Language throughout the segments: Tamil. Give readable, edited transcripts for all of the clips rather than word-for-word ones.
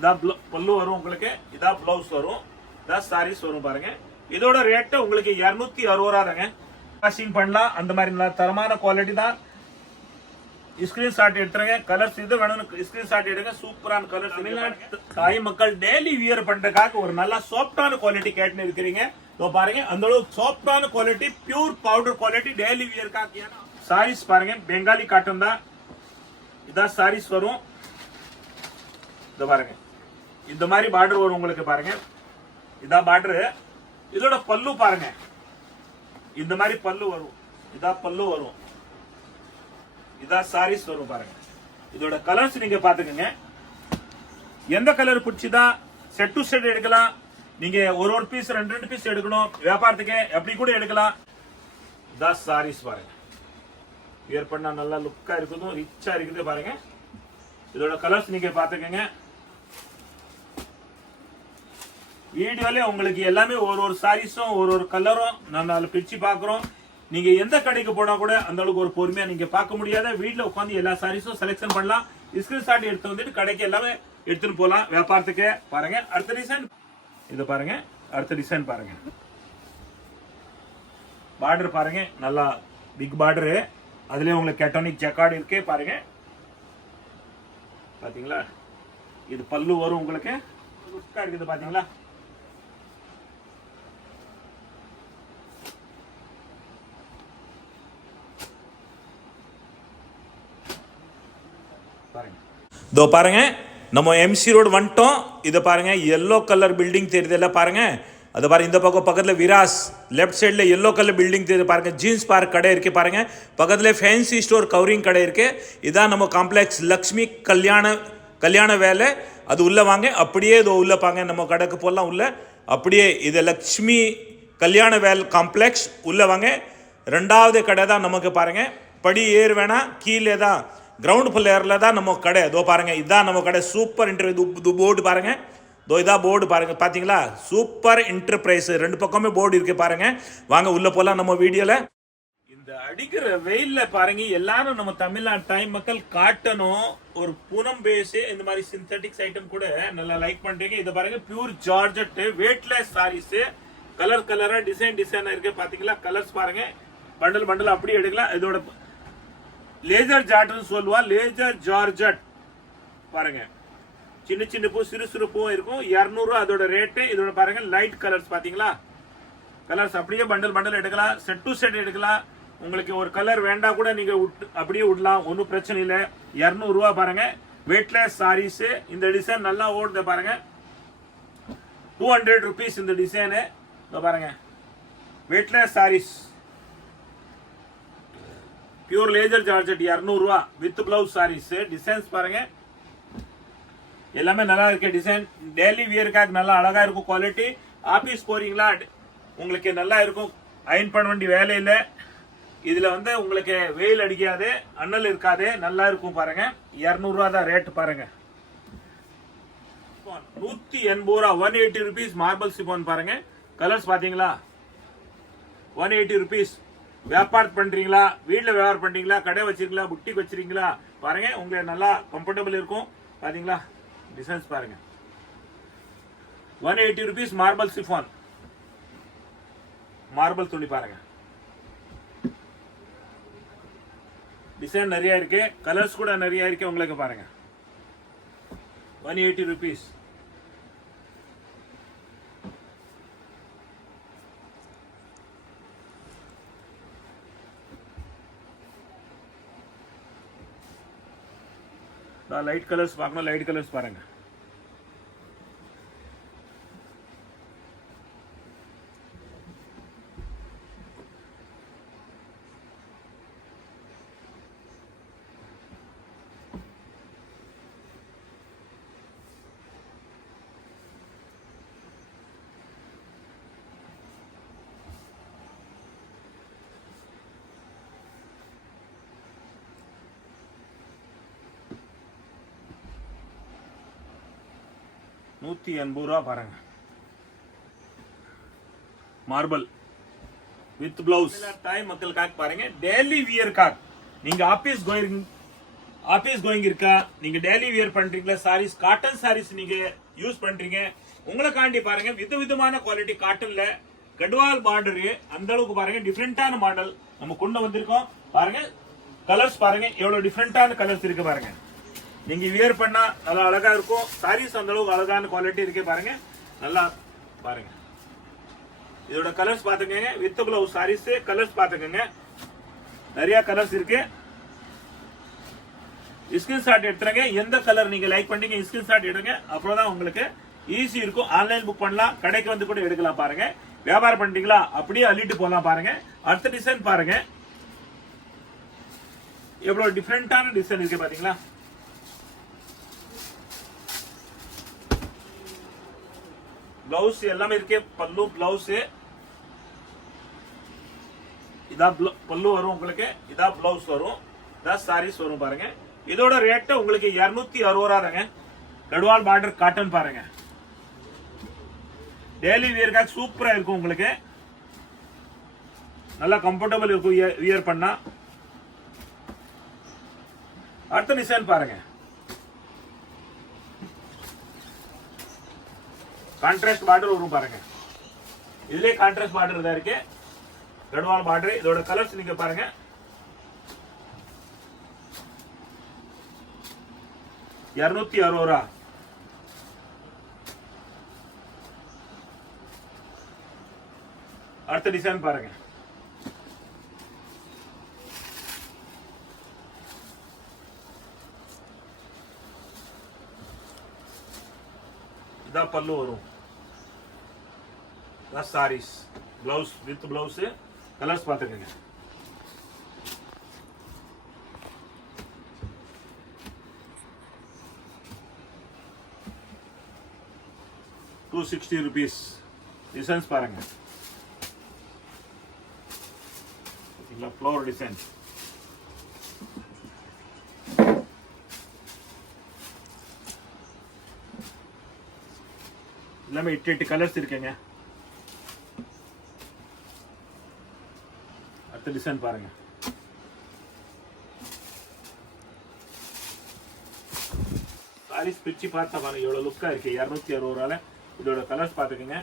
இதான் பல்லு வரும் உங்களுக்கு, இதான் பிளவுஸ் வரும், இதான் சாரீஸ் வரும் பாருங்க. இதோட ரேட் உங்களுக்கு 260 ரூபா தாங்க. வாஷிங் பண்ணலாம், அந்த மாதிரி நல்ல தரமான குவாலிட்டி தான். ஸ்கிரீன்ஷாட் எடுத்துருங்க. கலர்ஸ் இது வேணும் ஸ்கிரீன்ஷாட் எடுங்க. சூப்பரான கலர். தமிழ்நாட்டு தாய் மக்கள் டெய்லி வியர் பண்றதுக்காக ஒரு நல்ல சாஃப்டான குவாலிட்டி கேட்டுன்னு இருக்கிறீங்க. பாருங்க அந்த அளவுக்கு சாஃப்டான quality, pure powder quality daily வியர்க்காக. சாரீஸ் பாருங்க, பெங்காலி காட்டன் தான். இதான் சாரீஸ் வரும். இத பாருங்க, இந்த மாதிரி பார்டர் வரும் உங்களுக்கு பாருங்க. இதான் பார்டர். இதோட பல்லு பாருங்க, இந்த மாதிரி பல்லு வரும். இதான் பல்லு வரும், இதான் சாரீஸ் வரும் பாருங்க. இதோட கலர்ஸ் நீங்க பாத்துக்கங்க. எந்த கலர் பிடிச்சதா செட் டு செட் எடுக்கலாம். நீங்க ஒரு பீஸ் 2 பீஸ் எடுக்கணும் வியாபாரத்துக்கு, எப்படி கூட எடுக்கலாம். இதான் சாரீஸ் பாருங்க. வியர் பண்ணா நல்லா லுக்கா இருக்குது, ரிச்சா இருக்குது பாருங்க. இதோட கலர்ஸ் நீங்க பாத்துக்கங்க. வீடியோல உங்களுக்கு எல்லாமே ஒரு சாரீஸும் ஒரு கலரும் நம்ம பிரிச்சு பாக்குறோம். நீங்க எந்த கடைக்கு போனா கூட அந்த அளவுக்கு ஒரு பொறுமையா நீங்க பார்க்க முடியாத. வீட்டுல உட்காந்து எல்லா சாரீஸும் செலக்ஷன் பண்ணலாம். ஸ்கிரீன்ஷாட் எடுத்து வந்துட்டு கடைக்கு எல்லாமே எடுத்துட்டு போலாம் வியாபாரத்துக்கு. பாருங்க அடுத்த டிசைன் இது பாருங்க. அடுத்த டிசைன் பாருங்க. பார்டர் பாருங்க, நல்லா பிக் பார்டர். அதுலயே உங்களுக்கு கேட்டோனிக் ஜக்கார்ட் இருக்கு பாருங்க. பாத்தீங்களா, இது பல்லு வரும் உங்களுக்கு. லுக்கா இருக்குது பாத்தீங்களா. दो பாருங்க, நம்ம எம்சி ரோடு வந்துட்டோம். இத பாருங்க, येलो கலர் பில்டிங் தெரியுதுல பாருங்க. அது பாருங்க, இந்த பக்கம் பக்கத்துல விராஸ், லெஃப்ட் சைடுல येलो கலர் பில்டிங் தெரியுது பாருங்க. ஜீன்ஸ் பார்க் கடை இருக்கு பாருங்க. பக்கத்துல ஃபேன்சி ஸ்டோர் கவரிங் கடை இருக்கு. இதான் நம்ம காம்ப்ளெக்ஸ் லக்ஷ்மி கல்யாண வேலை. அது உள்ள வாங்க, அப்படியே இது உள்ள பாங்க. நம்ம கடைக்கு போலாம் உள்ள. அப்படியே இது லக்ஷ்மி கல்யாண வேல் காம்ப்ளெக்ஸ் உள்ள வாங்க. ரெண்டாவது கடை தான் நமக்கு பாருங்க. படி ஏறு வேணா, கீழே தான் கிரவுண்ட் ஃப்ளோர்ல தான் நம்ம கடை. இதோ பாருங்க, இதான் நம்ம கடை. சூப்பர் இன்டர்வியூ போர்டு பாருங்க. இதோ இதான் போர்டு பாருங்க. பாத்தீங்களா, சூப்பர் என்டர்பிரைஸ். ரெண்டு பக்கமே போர்டு இருக்கு பாருங்க. வாங்க உள்ள போலாம் நம்ம வீடியோல. இந்த அடிக்கிற வெயில்ல பாருங்க, எல்லாரும் நம்ம தமிழ்நாடு டைம் மக்கள் காட்டணும் ஒரு பூனம் பேஸ் இந்த மாதிரி சிந்தட்டிக்ஸ் ஐட்டம் கூட நல்லா லைக் பண்றீங்க. இத பாருங்க, pure georgette weightless sarees. Colour கலரா டிசைனா இருக்கு பாத்தீங்களா. கலர்ஸ் பாருங்க, பண்டல் அப்படியே எடுக்கலாம். இதோட லேசர் ஜார்ஜெட் சொல்லுவா. லேசர் ஜார்ஜெட் பாருங்க, சின்ன பூ சிறு பூ இருக்கும். 200 ரூபா அதோட ரேட்டு. இதோட பாருங்க லைட் கலர்ஸ் பாத்தீங்களா. கலர்ஸ் அப்படியே பண்டல் எடுக்கலாம். செட் டு செட் எடுக்கலாம். உங்களுக்கு ஒரு கலர் வேண்டாம் கூட நீங்க அப்படியே விடலாம், ஒன்றும் பிரச்சனை இல்லை. 200 ரூபா பாருங்க. வெயிட்லெஸ் சாரீஸ். இந்த டிசைன் நல்லா ஓடுது பாருங்க. 200 ருபீஸ் இந்த டிசைனு. பாருங்க, weightless sarees, pure laser georgette 200 ரூபா வித் பிளவுஸ் சாரீஸ். டிசைன்ஸ் பாருங்க, எல்லாமே நல்லா இருக்கு. டிசைன் டெய்லி வியருக்காக நல்லா அழகா இருக்கும். குவாலிட்டி ஆபீஸ் போறீங்களா உங்களுக்கு நல்லா இருக்கும். அயன் பண்ண வேண்டிய வேலை இல்லை. இதுல வந்து உங்களுக்கு வெயில் அடிக்காது, அண்ணல் இருக்காது, நல்லா இருக்கும் பாருங்க. 200 ரூபா தான் ரேட் பாருங்க. 180 ரூபா, 180 ருபீஸ் மார்பிள் சிஃபான் பாருங்க. கலர்ஸ் பாத்தீங்களா. 180 ருபீஸ். வியாபாரம் பண்றீங்களா, வீட்டுல வியாபாரம் பண்றீங்களா, கடை வச்சிருக்கீங்களா, புட்டிக் வச்சிருக்கீங்களா பாருங்க, உங்களுக்கு நல்லா கம்ஃபர்டபுள் இருக்கும். பாத்தீங்களா, டிசைன்ஸ் பாருங்க. 180 ருபீஸ் மார்பிள் சிஃபான். மார்பிள் துணி பாருங்க. டிசைன் நிறைய இருக்கு, கலர்ஸ் கூட நிறைய இருக்கு உங்களுக்கு பாருங்க. 180 ருபீஸ். லைட் கலர்ஸ் பார்க்கணும், லைட் கலர்ஸ் பாருங்க. ₹180 பாருங்க. Marble with blouse. டைம் மக்களுக்காக பாருங்க, டெய்லி வியர்க்காக. நீங்க ஆபீஸ் ஆபீஸ் கோயிங் இருக்கா, நீங்க டெய்லி வியர் பண்றீங்களா, சாரீஸ் காட்டன் சாரீஸ் நீங்க யூஸ் பண்றீங்க, உங்களுக்காண்டி பாருங்க விதவிதமான குவாலிட்டி காட்டன்ல கட்வால் பார்டர் அந்த அளவுக்கு பாருங்க டிஃபரெண்டான மாடல் நம்ம கொண்டு வந்திருக்கோம். பாருங்க கலர்ஸ் பாருங்க எவ்வளவு டிஃபரெண்டான கலர்ஸ் இருக்கு பாருங்க. நீங்க வியர் பண்ணா நல்லா அழகா இருக்கும். சாரீஸ் அந்த அளவுக்கு அழகான குவாலிட்டி இருக்கு பாருங்க. நல்லா பாருங்க இதோட கலர்ஸ் பாத்துக்கங்க. வித் பிளவுஸ் சாரீஸ் கலர்ஸ் பாத்துக்கங்க. நிறைய கலர்ஸ் இருக்கு. ஸ்கிரீன்ஷாட் எடுத்துறங்க. எந்த கலர் நீங்க லைக் பண்ணீங்க ஸ்கிரீன்ஷாட் எடுங்க. அப்புறம் தான் உங்களுக்கு ஈஸி இருக்கும். ஆன்லைன் புக் பண்ணலாம், கடைக்கு வந்து கூட எடுக்கலாம். பாருங்க வியாபாரம் பண்ணிட்டீங்களா அப்படியே அள்ளிட்டு போலாம். பாருங்க அடுத்த டிசைன் பாருங்க எவ்வளவு டிஃபரெண்டான டிசைன் இருக்கு பாத்தீங்களா. பிளவுஸ் எல்லாமே இருக்கு. பல்லு பிளவுஸ் இதா பல்லு வரும் உங்களுக்கு. இதா பிளவுஸ் வரும். இதா சாரீஸ் வரும். பாருங்க இதோட ரேட் உங்களுக்கு 260 ரூபாங்க. கட்வால் பார்டர் காட்டன் பாருங்க. டெய்லி வியர்க்காக சூப்பரா இருக்கும். உங்களுக்கு நல்லா கம்ஃபர்டபிள் இருக்கும் வியர் பண்ணா. அடுத்த டிசைன் பாருங்க. கான்ட்ராஸ்ட் பார்டர் வரும் பாருங்க. இதுலயே கான்ட்ராஸ்ட் பார்டர் தான் இருக்கு. கட்வால் பார்டர். இதோட கலர்ஸ் நீங்க பாருங்க. ₹260. அடுத்த டிசைன் பாருங்க. இதா பல்லு வரும். Sarees blouse with blouse colours பாத்துக்கங்க. ₹260 டிசைன்ஸ் பாருங்க. ஃப்ளவர் டிசைன் எல்லாமே 8 கலர்ஸ் இருக்குங்க. அடுத்த டிசைன் பாருங்க. சாரீஸ் பிரிச்சு பார்த்தா பாருங்க எவ்வளவு லுக்கா இருக்கு. 260 இதோட கலர்ஸ் பாத்துக்கங்க.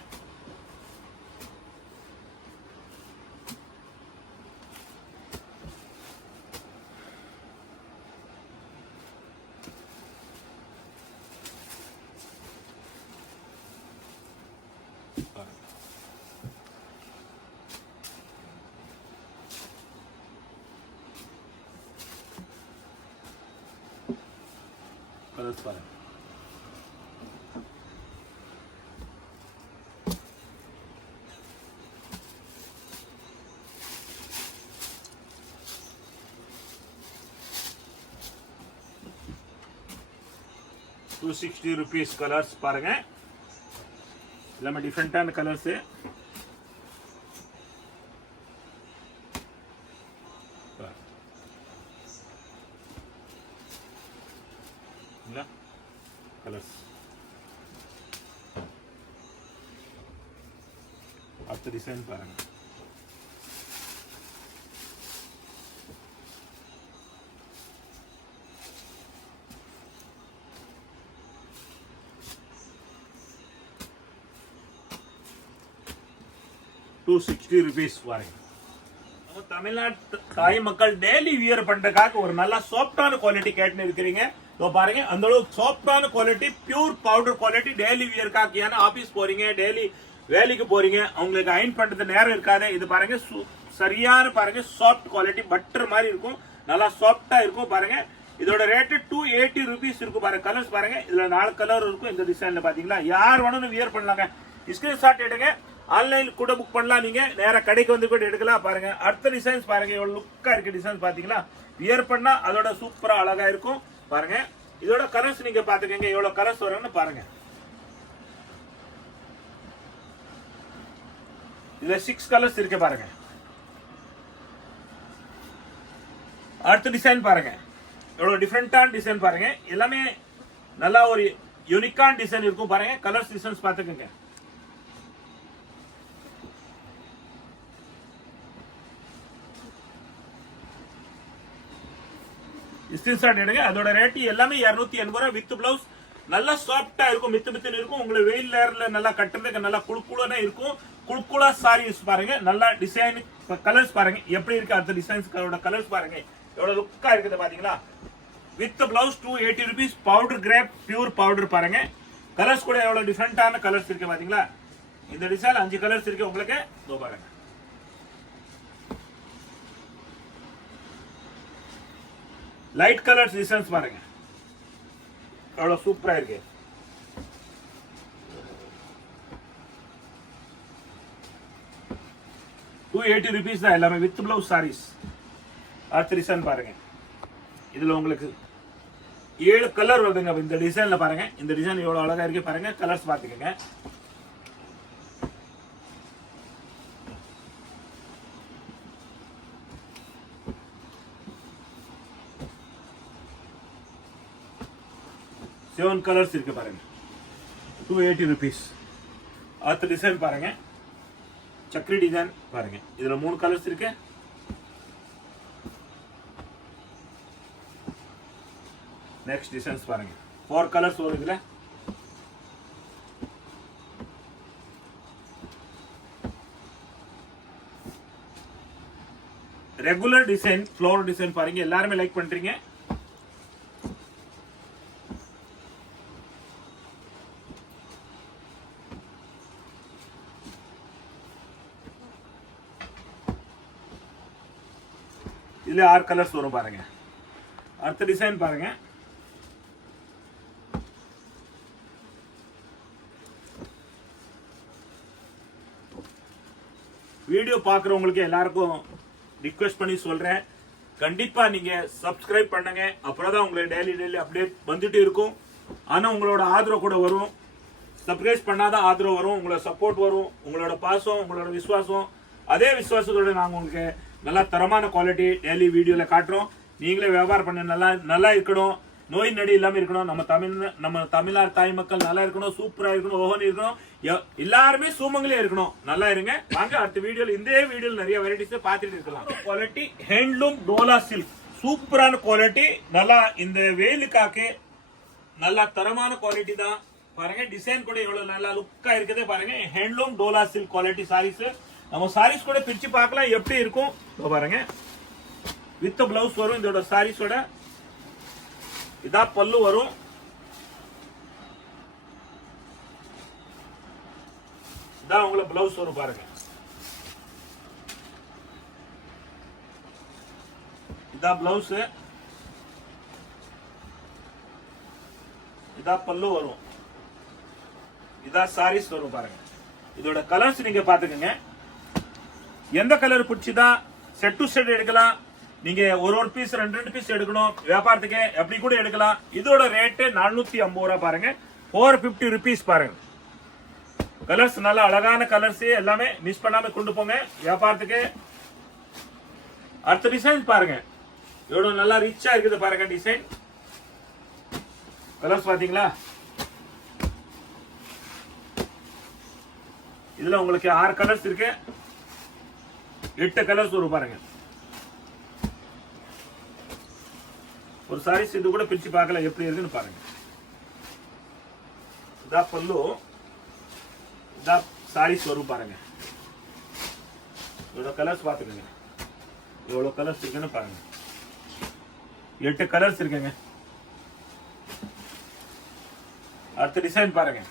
கலர்ஸ் பாருங்க. ₹260 கலர்ஸ் பாருங்க. எல்லாமே டிஃபரெண்டான கலர்ஸ். கலர்ஸ் அடுத்த டிசைன் பாருங்க. ₹260 பாருங்க. தமிழ்நாட்டு தாய் மக்கள் டெய்லி வியர் பண்றதுக்காக ஒரு நல்ல சாஃப்டான குவாலிட்டி கேட்டுன்னு இருக்கிறீங்க. பாருங்க அந்த அளவுக்கு சாஃப்டான quality, pure powder quality. Daily வியர்க்காக ஏன்னா ஆபீஸ் போறீங்க, டெய்லி வேலைக்கு போறீங்க, அவங்களுக்கு அயன் பண்றது நேரம் இருக்காது. இது பாருங்க சரியான பாருங்க சாஃப்ட் குவாலிட்டி, பட்டர் மாதிரி இருக்கும். நல்லா சாஃப்டா இருக்கும். பாருங்க இதோட ரேட் ₹280 இருக்கும். பாருங்க கலர்ஸ் பாருங்க. இதுல 4 கலர் இருக்கும். இந்த டிசைன்ல பாத்தீங்களா. யார் வேணும் வியர் பண்ணலாங்க. ஸ்கிரீன்ஷாட் எடுங்க. ஆன்லைன் கூட புக் பண்ணலாம். நீங்க நேரா கடைக்கு வந்து கூட எடுக்கலாம். பாருங்க அடுத்த டிசைன்ஸ் பாருங்க எவ்வளவு லுக்கா இருக்கு. டிசைன்ஸ் பாத்தீங்களா. வியர் பண்ணா அதோட சூப்பரா அழகா இருக்கும். பாருங்க இதோட கலர்ஸ் நீங்க பாத்துக்கங்க எவ்வளவு கலர்ஸ் வரும்னு பாருங்க. இதுல 6 கலர்ஸ் இருக்கு பாருங்க. அடுத்த டிசைன் பாருங்க எவ்வளவு டிஃபரெண்டான டிசைன் பாருங்க. எல்லாமே நல்லா ஒரு யூனிக்கான டிசைன் இருக்கும். பாருங்க கலர்ஸ் டிசைன்ஸ் பாத்துக்கங்க. ஸ்கிரீன்ஷாட் எடுங்க. அதோட ரேட் எல்லாமே 280 ரூபாய் வித் பிளவுஸ். நல்லா சாஃப்டா இருக்கும், மித்து இருக்கும். உங்களுக்கு வெயில் நேரத்துல நல்லா கட்டுறதுக்கு நல்லா குளுக்குளா இருக்கும். குளுக்குளா சாரீஸ் பாருங்க. நல்லா டிசைன் கலர்ஸ் பாருங்க எப்படி இருக்கு. அடுத்த டிசைன்ஸ்களோட கலர்ஸ் பாருங்க எவ்வளவு லுக்கா இருக்குது பாத்தீங்களா. With blouse 280 rupees. Powder crepe pure powder பாருங்க. கலர்ஸ் கூட எவ்வளவு டிஃபரெண்டான கலர்ஸ் இருக்கு பாத்தீங்களா. இந்த டிசைன் 5 கலர்ஸ் இருக்கு உங்களுக்கு. இதோ பாருங்க. லைட் கலர்ஸ் டிசைன்ஸ் பாருங்க எவ்வளவு சூப்பரா இருக்கு. ₹280 தான் எல்லாமே வித் பிளவுஸ் சாரீஸ். அடுத்த டிசைன் பாருங்க. இதுல உங்களுக்கு 7 கலர் வருதுங்க இந்த டிசைன்ல பாருங்க. இந்த டிசைன் எவ்வளவு அழகா இருக்கு பாருங்க. கலர்ஸ் பாத்துக்கங்க. 7 கலர்ஸ் இருக்கு பாருங்க. ₹280. அடுத்த டிசைன் பாருங்க. சக்கரி டிசைன் பாருங்க. இதுல 3 கலர்ஸ் இருக்கு. நெக்ஸ்ட் டிசைன்ஸ் பாருங்க. 4 கலர்ஸ் வரும் இதுல. ரெகுலர் டிசைன் ஃப்ளோர் டிசைன் பாருங்க. எல்லாருமே லைக் பண்றீங்க. இதுல 6 கலர்ஸ் வரும் பாருங்க. அடுத்த டிசைன் பாருங்க. வீடியோ பாக்குறவங்களுக்கு எல்லாருக்கும் ரிக்வெஸ்ட் பண்ணி சொல்றேன், கண்டிப்பா நீங்க சப்ஸ்கிரைப் பண்ணுங்க. அப்புறம் உங்களுக்கு டெய்லி அப்டேட் வந்துட்டு இருக்கும். ஆனா உங்களோட ஆதரவு கூட வரும். சப்ஸ்கிரைப் பண்ணாதான் ஆதரவு வரும், உங்களோட சப்போர்ட் வரும், உங்களோட பாசம், உங்களோட விசுவாசம். அதே விசுவாசத்தோட நாங்க உங்களுக்கு நல்லா தரமான குவாலிட்டி டெய்லி வீடியோல காட்டுறோம். நீங்களே வியாபாரம் பண்ண நல்லா இருக்கணும், நோய் நடி இல்லாம இருக்கணும். நம்ம தமிழ்நாடு தாய் மக்கள் நல்லா இருக்கணும், சூப்பரா இருக்கணும், ஓஹன் இருக்கணும், எல்லாருமே சூமங்களே இருக்கணும். நல்லா இருங்க. வாங்க அடுத்த வீடியோல இந்த வீடியோல நிறைய வெரைட்டிஸ் பார்த்துட்டு இருக்கலாம். குவாலிட்டி ஹேண்ட்லூம் டோலா சில்க் சூப்பரான குவாலிட்டி. நல்லா இந்த வெயிலுக்காக நல்லா தரமான குவாலிட்டி தான் பாருங்க. டிசைன் கூட எவ்வளவு நல்லா லுக்கா இருக்குது பாருங்க. Handloom Dola silk quality sarees. நம்ம சாரீஸ் கூட பிரிச்சு பார்க்கலாம் எப்படி இருக்கும் பாருங்க. வித் பிளவுஸ் வரும் இதோட சாரீஸோட. இதா பல்லு வரும். இதான் உங்களுக்கு பிளவுஸ் வரும் பாருங்க. இதா பிளவுஸ், இதா பல்லு வரும், இதா சாரீஸ் வரும் பாருங்க. இதோட கலர்ஸ் நீங்க பாத்துக்கங்க. எந்த கலர் பிடிச்சதா செட் டு செட் எடுக்கலாம். நீங்க ஒரு பீஸ் 2 பீஸ் எடுக்கணும் வியாபாரத்துக்கு அப்படி கூட எடுக்கலாம். இதோட ரேட் 450 ரூபாய் பாருங்க. 450 rupees பாருங்க. கலர்ஸ் நல்ல அழகான கலர்ஸ் எல்லாமே மிஸ் பண்ணாம கொண்டு போங்க வியாபாரத்துக்கு. அடுத்த டிசைன் பாருங்க எவ்வளவு நல்லா ரிச்சா இருக்குது பாருங்க. டிசைன் கலர்ஸ் பாத்தீங்களா. இதுல உங்களுக்கு 6 கலர்ஸ் இருக்கு. 8 கலர்ஸ் வரும் பாருங்க. ஒரு சாரீஸ் இது கூட பிரிச்சு பார்க்கலாம் எப்படி இருக்குன்னு பாருங்க. இதா பல்லு, இதா சாரீஸ் வரும் பாருங்க. இதோட கலர்ஸ் பாத்துக்கங்க எவ்வளவு கலர்ஸ் இருக்குன்னு பாருங்க. 8 கலர்ஸ் இருக்குங்க. அடுத்த டிசைன் பாருங்க.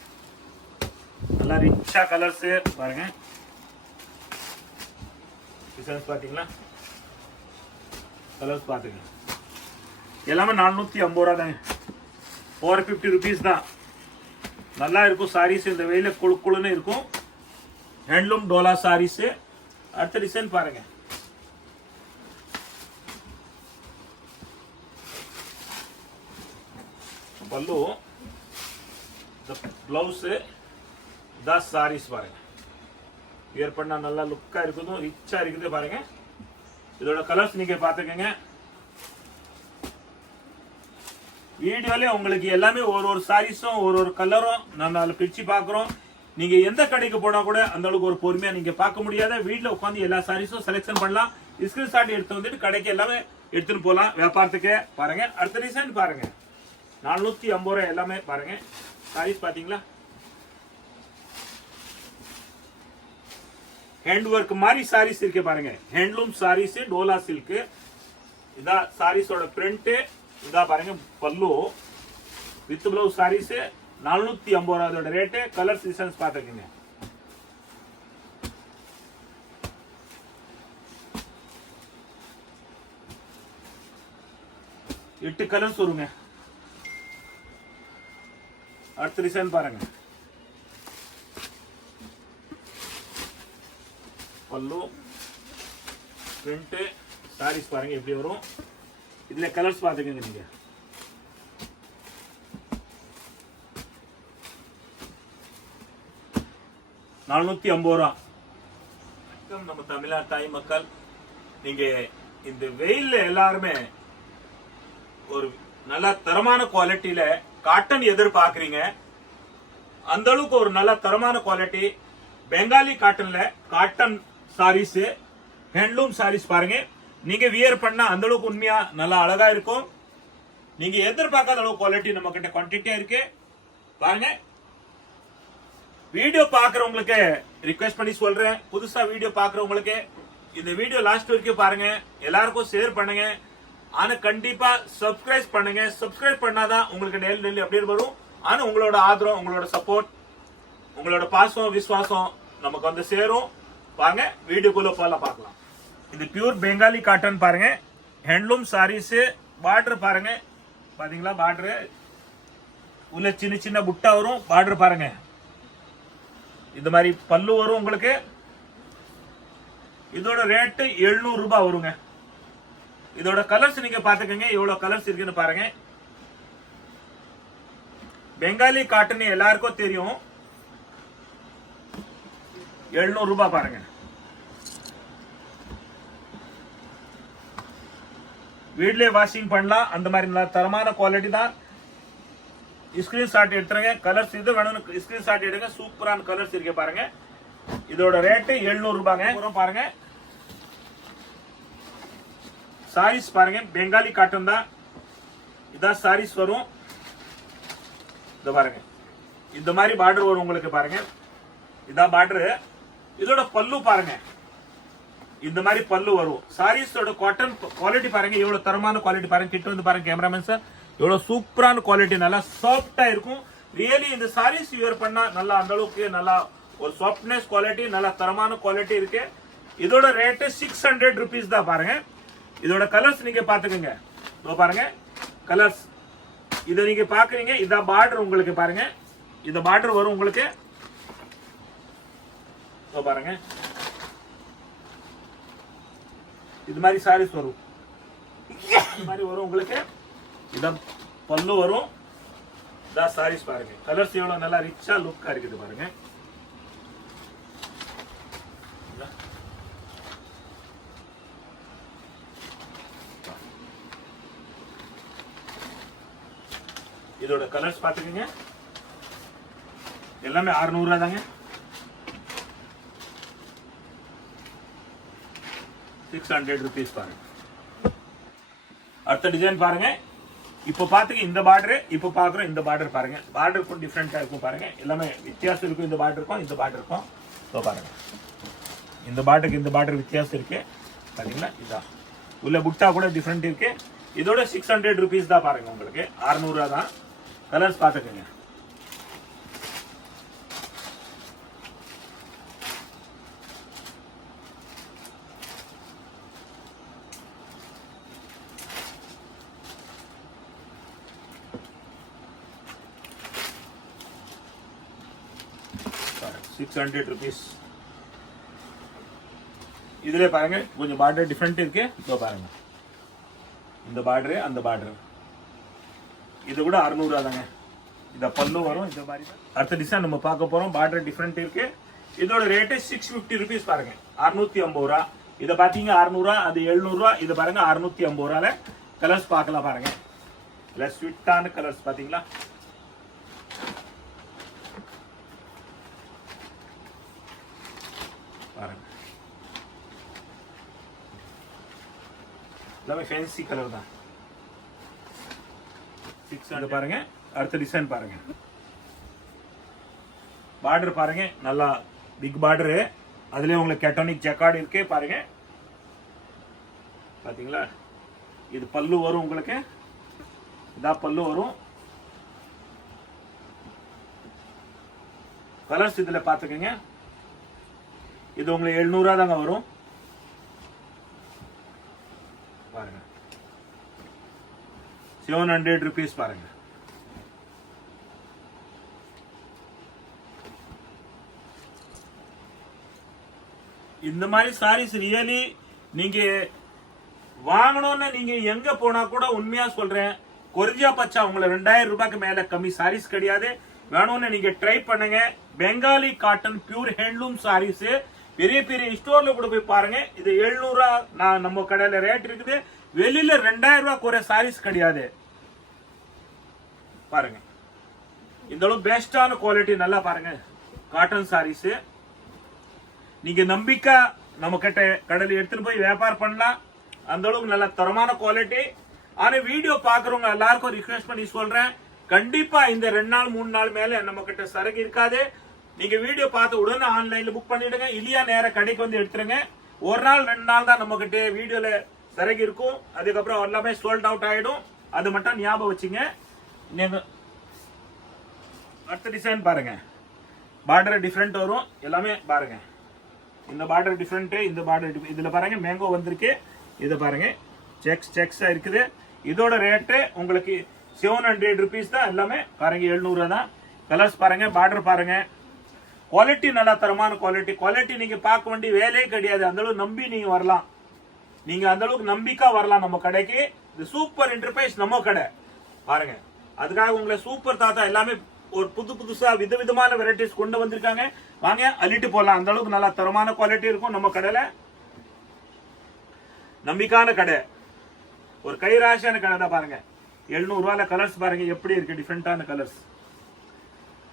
நல்லா ரிச்சா கலர்ஸ் பாருங்க. டிசைன்ஸ் பாத்தீங்களா. கலர்ஸ் பாத்துங்க. எல்லாமே 450 ரூபாய் தாங்க. 450 rupees தான். நல்லா இருக்கும் சாரீஸ். இந்த வெயில குளுன்னு இருக்கும். ஹேண்ட்லூம் டோலா சாரீஸ். அடுத்த டிசைன் பாருங்க. பல்லு, பிளவுஸ், த சாரீஸ் பாருங்க. வியர் பண்ணா நல்லா லுக்கா இருக்குது, ரிச்சா இருக்குது பாருங்க. இதோட கலர்ஸ் நீங்க பாத்துக்கங்க. வீடியோல உங்களுக்கு எல்லாமே ஒரு சாரீஸும் ஒரு கலரும் நம்ம பிரிச்சு பாக்குறோம். நீங்க எந்த கடைக்கு போனா கூட அந்த அளவுக்கு ஒரு பொறுமையா நீங்க பார்க்க முடியாத. வீட்டுல உட்காந்து எல்லா சாரீஸும் செலக்ஷன் பண்ணலாம். ஸ்கிரீன்ஷாட் எடுத்து வந்துட்டு கடைக்கு எல்லாமே எடுத்துன்னு போகலாம் வியாபாரத்துக்கு. பாருங்க அடுத்த டிசைன் பாருங்க, 450 ரூபாய் எல்லாமே. பாருங்க சாரீஸ் பாத்தீங்களா, ஹேண்ட் ஒர்க் மாதிரி சாரீஸ் இருக்கு பாருங்க. Handloom sarees, Dola silk. இதா சாரீஸோட பிரிண்ட். இதா பாருங்க பல்லு வித் பிளவுஸ் சாரீஸ். 450 ரூபாயோட ரேட்டு. கலர் டிசைன்ஸ் பாத்துக்கங்க. எட்டு கலர்ஸ் வருங்க. அடுத்த டிசைன் பாருங்க, பல்லு பிரிண்ட் சாரீஸ் பாருங்க எப்படி வரும். இதுல கலர்ஸ் பாத்துக்கங்க நீங்க. ₹450. நம்ம தமிழ்நாடு தாய் மக்கள், நீங்க இந்த வெயில்ல எல்லாருமே ஒரு நல்ல தரமான குவாலிட்டியில காட்டன் எதிர்பார்க்கறீங்க. அந்த அளவுக்கு ஒரு நல்ல தரமான குவாலிட்டி பெங்காலி காட்டன்ல காட்டன் சாரீஸ், ஹேண்ட்லூம் சாரீஸ் பாருங்க. நீங்க வியர் பண்ணா அந்த அளவுக்கு உண்மையா நல்லா அழகா இருக்கும். நீங்க எதிர்பார்க்காத அளவு குவாலிட்டி நம்ம கிட்ட குவான்டிட்டியா இருக்கு. பாருங்க, வீடியோ பாக்குறவங்களுக்கு ரிக்வெஸ்ட் பண்ணி சொல்றேன், புதுசா வீடியோ பாக்குறவங்களுக்கு இந்த வீடியோ லாஸ்ட் வரைக்கும் பாருங்க, எல்லாருக்கும் ஷேர் பண்ணுங்க. ஆனா கண்டிப்பா சப்ஸ்கிரைப் பண்ணுங்க. சப்ஸ்கிரைப் பண்ணாதான் உங்களுக்கு டெய்லி அப்டேட் வரும். ஆனா உங்களோட ஆதரவு, உங்களோட சப்போர்ட், உங்களோட பாசம், விசுவாசம் நமக்கு வந்து சேரும். வாங்க வீடியோக்குள்ள போலாம், பார்க்கலாம். இது பியூர் பெங்காலி காட்டன் பாருங்க, ஹேண்ட்லூம் சாரீஸ். பார்டர் பாருங்க, பாத்தீங்களா பார்டர் உள்ள சின்ன சின்ன புட்டா வரும். பார்டர் பாருங்க, இந்த மாதிரி பல்லு வரும் உங்களுக்கு. இதோட ரேட்டு 700 ரூபாய் வருங்க. இதோட கலர்ஸ் நீங்க பாத்துக்கங்க, எவ்வளவு கலர்ஸ் இருக்குன்னு பாருங்க. பெங்காலி காட்டன் எல்லாருக்கும் தெரியும். 700 ரூபாய் பாருங்க. வீட்லயே வாஷிங் பண்ணலாம். அந்த மாதிரி நல்ல தரமான குவாலிட்டி தான். ஸ்கிரீன்ஷாட் எடுத்துருங்க. கலர்ஸ் இது வேணும் ஸ்கிரீன்ஷாட் எடுங்க. சூப்பரான கலர்ஸ் இருக்கு பாருங்க. இதோட ரேட்டு 700 ரூபாங்க. பாருங்க சாரீஸ் பாருங்க, பெங்காலி காட்டன் தான். இதான் சாரீஸ் வரும். இத பாருங்க, இந்த மாதிரி பார்டர் வரும் உங்களுக்கு. பாருங்க இதான் பார்டர். இதோட பல்லு பாருங்க, இந்த மாதிரி பல்லு வரும். சாரீஸோட காட்டன் குவாலிட்டி பாருங்க, எவ்வளவு தரமான குவாலிட்டி பாருங்க. கிட்ட வந்து பாருங்க கேமராமேன் சார், எவ்வளவு சூப்பரான குவாலிட்டி, நல்லா சாஃப்டா இருக்கும். ரியலி இந்த சாரீஸ் வியர் பண்ணா நல்லா அந்த அளவுக்கு நல்லா ஒரு சாஃப்ட்னஸ் குவாலிட்டி, நல்லா தரமான குவாலிட்டி இருக்கு. இதோட ரேட்டு 600 rupees தான். பாருங்க இதோட கலர்ஸ் நீங்க பாத்துக்கங்க. பாருங்க கலர்ஸ், இத நீங்க பாக்குறீங்க. இதான் பார்டர் உங்களுக்கு. பாருங்க இந்த பார்டர் வரும் உங்களுக்கு. பாருங்க இது மாதிரி சாரீஸ் வரும். இது மாதிரி வரும் உங்களுக்கு. இதான் பல்லு வரும். இதான் சாரீஸ் பாருங்க. கலர்ஸ் எவ்வளவு நல்லா ரிச்சா லுக்கா இருக்குது பாருங்க. இதோட கலர்ஸ் பாத்துக்கங்க. எல்லாமே 600 ரூபாய் தாங்க. 600 rupees பாருங்க. அடுத்த டிசைன் பாருங்க. இப்ப பாத்துங்க இந்த பார்டர், இப்ப பாக்குறோம் இந்த பார்டர் பாருங்க. பார்டருக்கும் டிஃபரெண்டா இருக்கும் பாருங்க. எல்லாமே வித்தியாசம் இருக்கும். இந்த பார்டருக்கும் இந்த பார்டருக்கும் பாருங்க. இந்த பார்டருக்கு இந்த பார்டர் வித்தியாசம் இருக்கு பாத்தீங்களா. இதான் உள்ள புட்டா கூட டிஃபரெண்ட் இருக்கு. இதோட 600 rupees தான் பாருங்க உங்களுக்கு. 600 ரூபாய் தான். கலர்ஸ் பாத்துக்கங்க. ₹600. இதுல பாருங்க கொஞ்சம் பார்டர் டிஃபரெண்ட் இருக்கு. இதோ பாருங்க இந்த பார்டர், அந்த பார்டர். இது கூட 600 ரூபாய் தாங்க. இத பல்லு வரும் இந்த மாதிரி. அடுத்த டிசைன் நம்ம பார்க்க போறோம். பார்டர் டிஃபரெண்ட் இருக்கு. இதோட ரேட்டு 650 rupees பாருங்க. 650 ரூபாய். இத பாத்தீங்க 600 ரூபாய், அது 700 ரூபாய். இது பாருங்க 650 ரூபாயில கலர்ஸ் பார்க்கலாம் பாருங்க. இல்ல ஸ்வீட்டான கலர்ஸ் பாத்தீங்களா. பாருங்க எல்லாமே ஃபேன்சி கலர் தான். 600 பாருங்க. அடுத்த டிசைன் பாருங்க. பார்டர் பாருங்க, நல்லா பிக் பார்டரு. அதுலயே உங்களுக்கு கேட்டோனிக் ஜக்கார்டு இருக்கு பாருங்க. பாத்தீங்களா? இது பல்லு வரும் உங்களுக்கு. இதான் பல்லு வரும். கலர்ஸ் இதுல பாத்துக்கங்க. இது உங்களுக்கு 700 தாங்க வரும் பாருங்க. 700 rupees பாருங்க. இந்த மாதிரி சாரீஸ் ரியலி நீங்க வாங்கணும்னு நீங்க எங்க போனா கூட உண்மையா சொல்றேன், கொரிஜா பச்சா உங்களை 2000 ரூபாய்க்கு மேல கம்மி சாரீஸ் கிடையாது. வேணும்னு நீங்க ட்ரை பண்ணுங்க. Bengali cotton pure handloom sarees பெரிய பெரிய ஸ்டோர்ல கூட போய் பாருங்க. இது 700 நான் நம்ம கடையில ரேட் இருக்குது. வெளியில 2000 ரூபாய் குறை சாரீஸ் கிடையாது பாருங்க. இந்த அளவு பெஸ்டான குவாலிட்டி நல்லா பாருங்க. காட்டன் சாரீஸ் நீங்க நம்பிக்கை நம்ம கிட்ட கடையில எடுத்துட்டு போய் வியாபாரம் பண்ணலாம். அந்த அளவுக்கு நல்ல தரமான குவாலிட்டி. ஆனா வீடியோ பாக்குறவங்க எல்லாருக்கும் ரிக்வெஸ்ட் பண்ணி சொல்றேன், கண்டிப்பா இந்த 2 நாள் 3 நாள் மேல நம்ம கிட்ட சரக்கு இருக்காது. நீங்க வீடியோ பார்த்து உடனே ஆன்லைன்ல புக் பண்ணிடுங்க. இல்லையா நேர கடைக்கு வந்து எடுத்துருங்க. ஒரு நாள் 2 நாள் தான் நம்ம கிட்ட வீடியோல சரக்கு இருக்கும். அதுக்கப்புறம் எல்லாமே சோல்ட் அவுட் ஆயிடும். அது மட்டும் ஞாபகம் வச்சுங்க. நீங்க அடுத்த டிசைன் பாருங்க. பார்டர் டிஃபரெண்ட் வரும். எல்லாமே பாருங்க. இந்த பார்டர் டிஃபரெண்ட், இந்த பார்டர் இதுல பாருங்க மேங்கோ வந்திருக்கு. இத பாருங்க செக்ஸ் இருக்குது. இதோட ரேட்டு உங்களுக்கு 700 rupees தான். எல்லாமே பாருங்க 700 தான். கலர்ஸ் பாருங்க, பார்டர் பாருங்க. குவாலிட்டி நல்லா தரமான குவாலிட்டி நீங்க பார்க்க வேண்டிய வேலையே கிடையாது. அந்த அளவுக்கு நம்பி நீங்க வரலாம். நீங்க அந்த அளவுக்கு நம்பிக்கை வரலாம் நம்ம கடைக்கு. இது சூப்பர் என்டர்பிரைஸ் நம்ம கடை பாருங்க. அதுக்காக உங்களை சூப்பர் தாத்தா எல்லாமே ஒரு புதுசா விதவிதமான வெரைட்டிஸ் கொண்டு வந்திருக்காங்க. வாங்க அள்ளிட்டு போலாம். அந்த அளவுக்கு நல்லா தரமான குவாலிட்டி இருக்கும் நம்ம கடையில. நம்பிக்கையான கடை, ஒரு கைராசியான கடை தான் பாருங்க. 700 ரூபாயில கலர்ஸ் பாருங்க எப்படி இருக்கு. டிஃபரெண்டான கலர்ஸ்.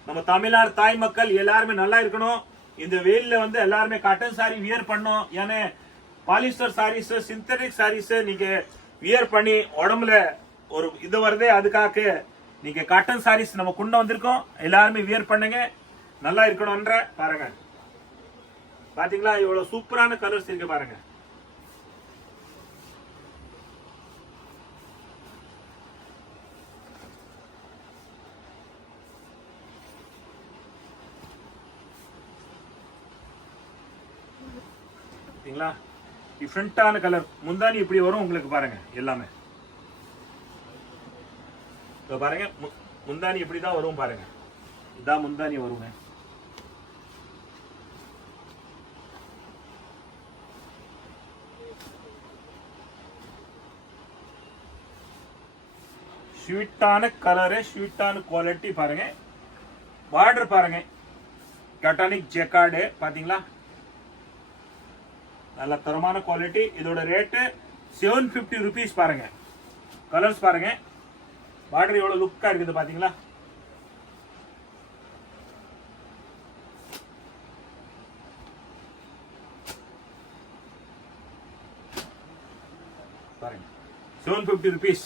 நம்ம தமிழ்நாடு தாய் மக்கள் எல்லாருமே நல்லா இருக்கணும். இந்த வெயில்ல வந்து எல்லாருமே காட்டன் சாரி வியர் பண்ணோம். ஏன்னா பாலிஸ்டர் சாரீஸ், சிந்தட்டிக் சாரீஸ் நீங்க வியர் பண்ணி உடம்புல ஒரு இது வருதே, அதுக்காக நீங்க காட்டன் சாரீஸ் நம்ம கொண்டு வந்திருக்கோம். எல்லாருமே வியர் பண்ணுங்க, நல்லா இருக்கணும்ன்ற பாருங்க. பாத்தீங்களா இவ்வளவு சூப்பரான கலர்ஸ் இருக்கு பாருங்க. டிஃபரெண்டான கலர். முந்தானி இப்படி வரும் உங்களுக்கு பாருங்க. எல்லாமே பாருங்க. முந்தானி இப்படிதான் வரும் பாருங்க. இதான் முந்தானி வருங்க. ஸ்வீட்டான கலரு, ஸ்வீட்டான குவாலிட்டி பாருங்க. பார்டர் பாருங்க, கேட்டானிக் ஜெக்கார்டு பாத்தீங்களா, நல்ல தரமான குவாலிட்டி. இதோட ரேட்டு 750 rupees பாருங்க. கலர்ஸ் பாருங்க. பார்டர் எவ்வளவு லுக்கா இருக்குது பாத்தீங்களா. பாருங்க 750 rupees.